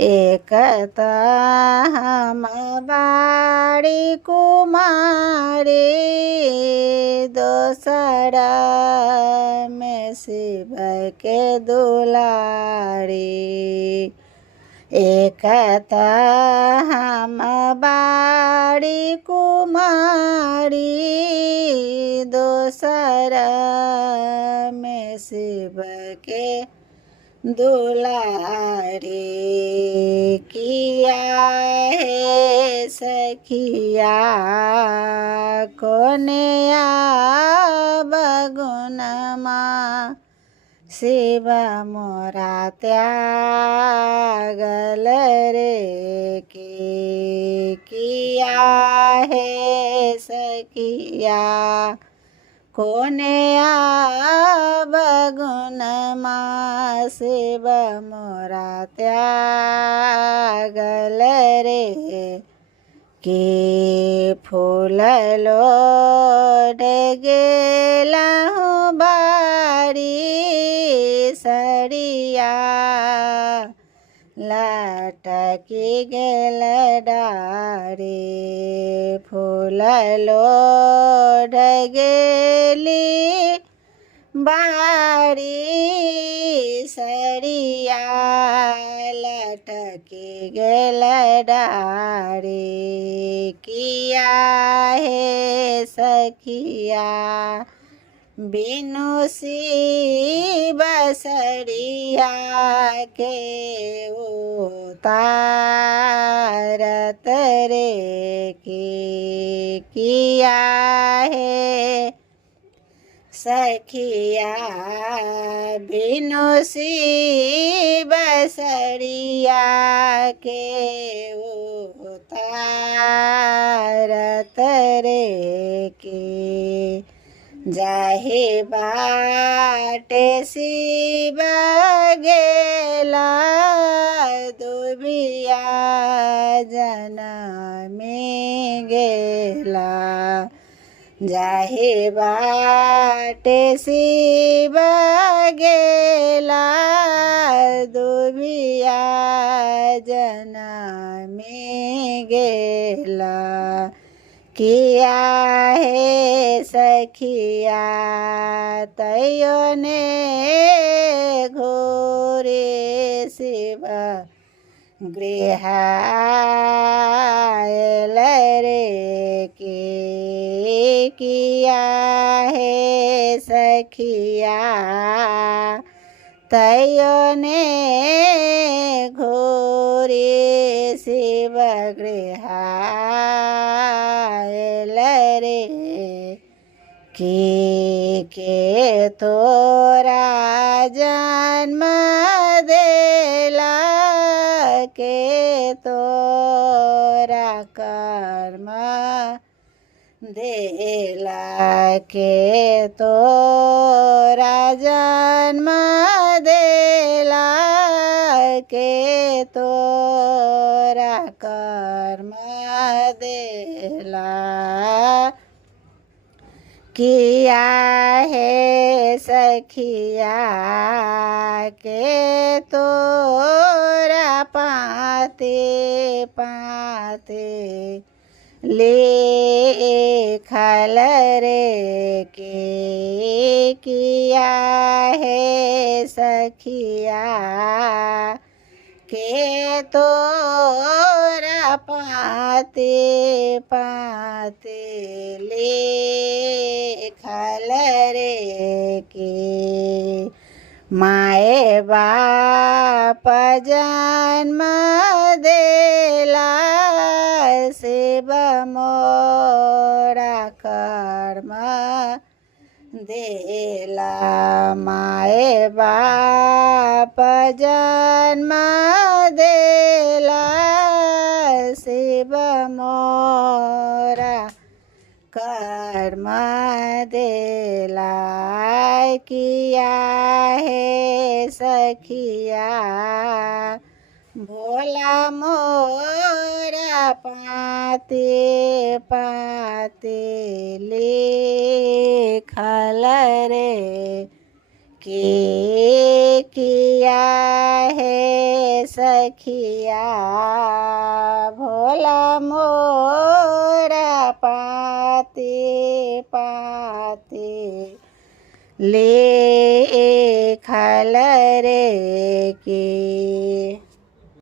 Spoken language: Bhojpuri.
एकता हम बाड़ी कुमारी दोसरा में शिव के दुलारी। एकता हम बाड़ी कुमारी दोसरा में शिव के दुलारी। किया है सखिया कोनिया बगुनमा शिव मोरा त्यागल रे के। किया है सखिया कोनिया बगुनमा शिव मोरा त्यागल रे के। फूल लोड गेला हूँ बारी सड़िया लटकी गेल डारी। फूल लोड गेली बारी सड़िया लटकी गेल डारी। किया है सखिया बिनु सी बसड़िया के उतारत रे के। किया है सखिया बिनु सी बसड़िया के उतारत रे के। जाहे बाटे शिव गेला दुबिया जनमी गेला। जाहे बाटे शिव गेला दुबिया जनमी गेला। किया है सखिया तैयो ने घोरे शिव गृह आयल रे के। किया है सखिया तैयो ने घोरे शिव गृह आयल रे के तोरा जन्म देला के तोरा कर्म देला के तोरा जन्म देला के तोरा कर्म देला। किया है सखिया के तोरा पाते पाते लेखल रे के। किया है सखिया के तोरा पाते पाते लेखल रे के। माए बाप जन्म देला शिव मोरा कर्म देला। माए बाप जन्म देला शिव मोरा कर्म देला। किया है सखिया भोला मोरा पाते पाते लेखल रे के। किया है सखिया भोला मोरा पाते पाते ले खल रे के